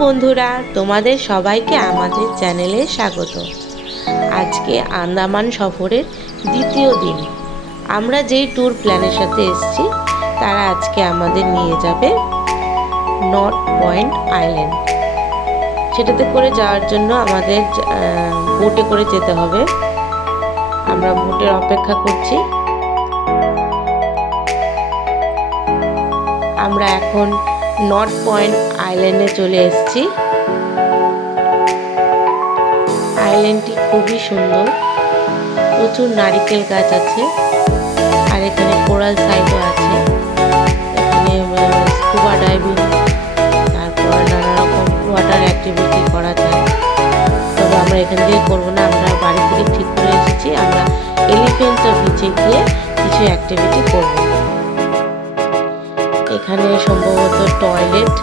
বন্ধুরা, তোমাদের সবাইকে আমাদের চ্যানেলে স্বাগত। আজকে আন্দামান সফরের দ্বিতীয় দিন। আমরা যেই ট্যুর প্ল্যানের সাথে এসেছি তারা আজকে আমাদের নিয়ে যাবে নর্থ পয়েন্ট আইল্যান্ড। সেটাতে করে যাওয়ার জন্য আমাদের বোটে করে যেতে হবে। আমরা বোটের অপেক্ষা করছি। আমরা এখন নর্থ পয়েন্ট আইল্যান্ডে চলে এসেছি। আইল্যান্ডটি খুবই সুন্দর, প্রচুর নারিকেল গাছ আছে, আর এখানে কোরাল সাইডও আছে। এখানে স্কুবা ডাইভিং, তারপর নানা রকম ওয়াটার অ্যাক্টিভিটি করা যায়। তবে আমরা এখান থেকে করবো না, আমরা বাড়ি থেকে ঠিক করে এসেছি আমরা এলিফ্যান্টা বিচে গিয়ে কিছু অ্যাক্টিভিটি করব। এখানে সম্ভবত টয়লেট,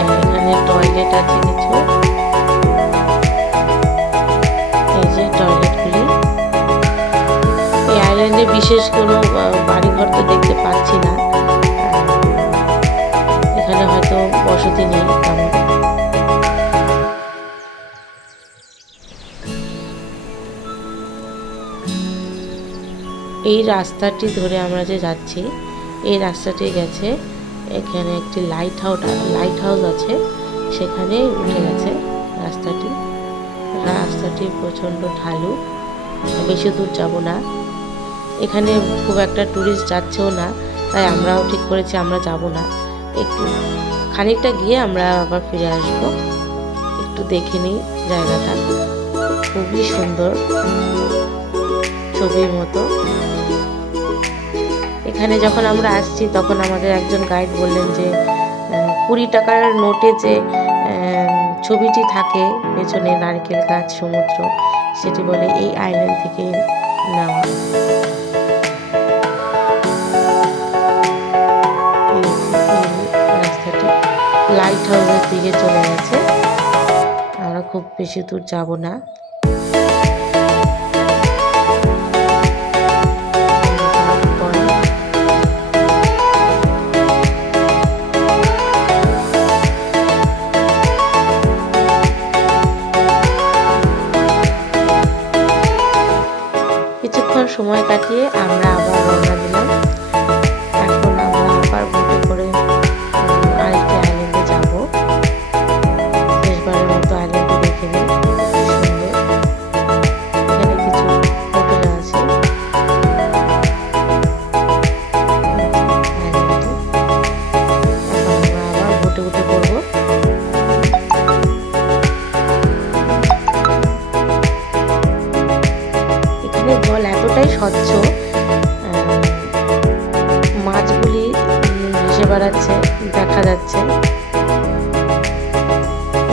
এখানে টয়লেট আছে কিছু, এই যে টয়লেটগুলি। এই আইল্যান্ডে বিশেষ কোনো বাড়িঘর তো দেখতে পাচ্ছি না, এখানে হয়তো বসতি নেই তেমন। এই রাস্তাটি ধরে আমরা যে যাচ্ছি, এই রাস্তাটি গেছে, এখানে একটি লাইট হাউস আছে, সেখানে উঠে গেছে রাস্তাটি প্রচণ্ড ঢালু, বেশি দূর যাব না। এখানে খুব একটা ট্যুরিস্ট যাচ্ছেও না, তাই আমরাও ঠিক করেছি আমরা যাব না, একটু খানিকটা গিয়ে আমরা আবার ফিরে আসব। একটু দেখে নিই জায়গাটা, খুবই সুন্দর, ছবির মতো। এখানে যখন আমরা আসছি তখন আমাদের একজন গাইড বললেন যে 20 টাকার নোটে যে ছবিটি থাকে পেছনে নারকেল গাছ, সমুদ্র, সেটি বলে এই আইল্যান্ড থেকে নেওয়া। রাস্তাটি লাইট হাউসের দিকে চলে গেছে, আমরা খুব বেশি দূর যাব না। কিছুক্ষণ সময় কাটিয়ে আমরা আবার রওনা দিলাম। এখন আমরা আবার বোটে করে আরেকটি আইল্যান্ডে যাব। শেষবারের মতো আইল্যান্ডে দেখে নিই, সুন্দর। এখানে কিছু হোটেল আছে। এখন আমরা আবার বোটে উঠে পড়বো। জল এতটাই স্বচ্ছ, মাছগুলি ভেসে বেড়াচ্ছে, দেখা যাচ্ছে।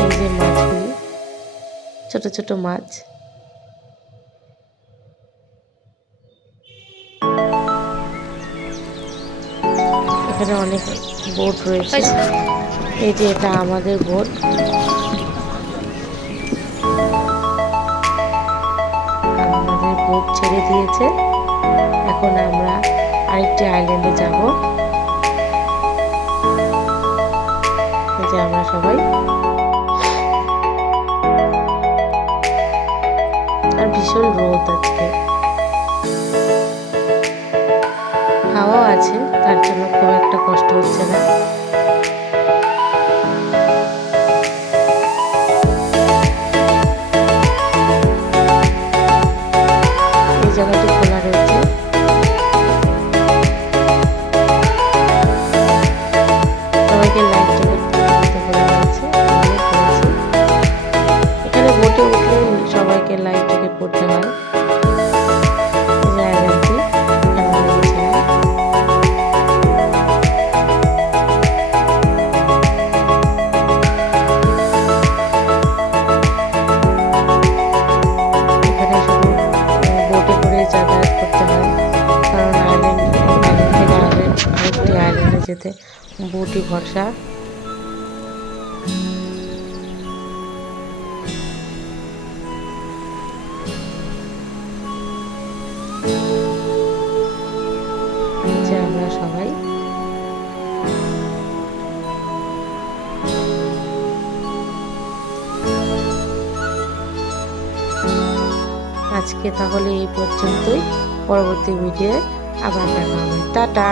এই যে মাছগুলি, ছোট ছোট মাছ। এখানে অনেক বোট রয়েছে। এই যে এটা আমাদের বোট। বোট ছেড়ে দিয়েছে, এখন আমরা আরেকটি আইল্যান্ডে যাব। এই যে আমরা সবাই, আর ভীষণ রোদ আজকে, হাওয়া আছে, তার জন্য খুব একটা কষ্ট হচ্ছে না। জায়গাটি খোলা রয়েছে, সবাইকে লাইফ জ্যাকেট পরতে বলা হয়েছে। এখানে বোটে উঠলে সবাইকে লাইফ জ্যাকেট পরতে হয়। যেতে বোটই ভরসা। আমরা সবাই আজকে তাহলে এই পর্যন্তই, পরবর্তী ভিডিওয়ে আবার দেখা হবে। টাটা।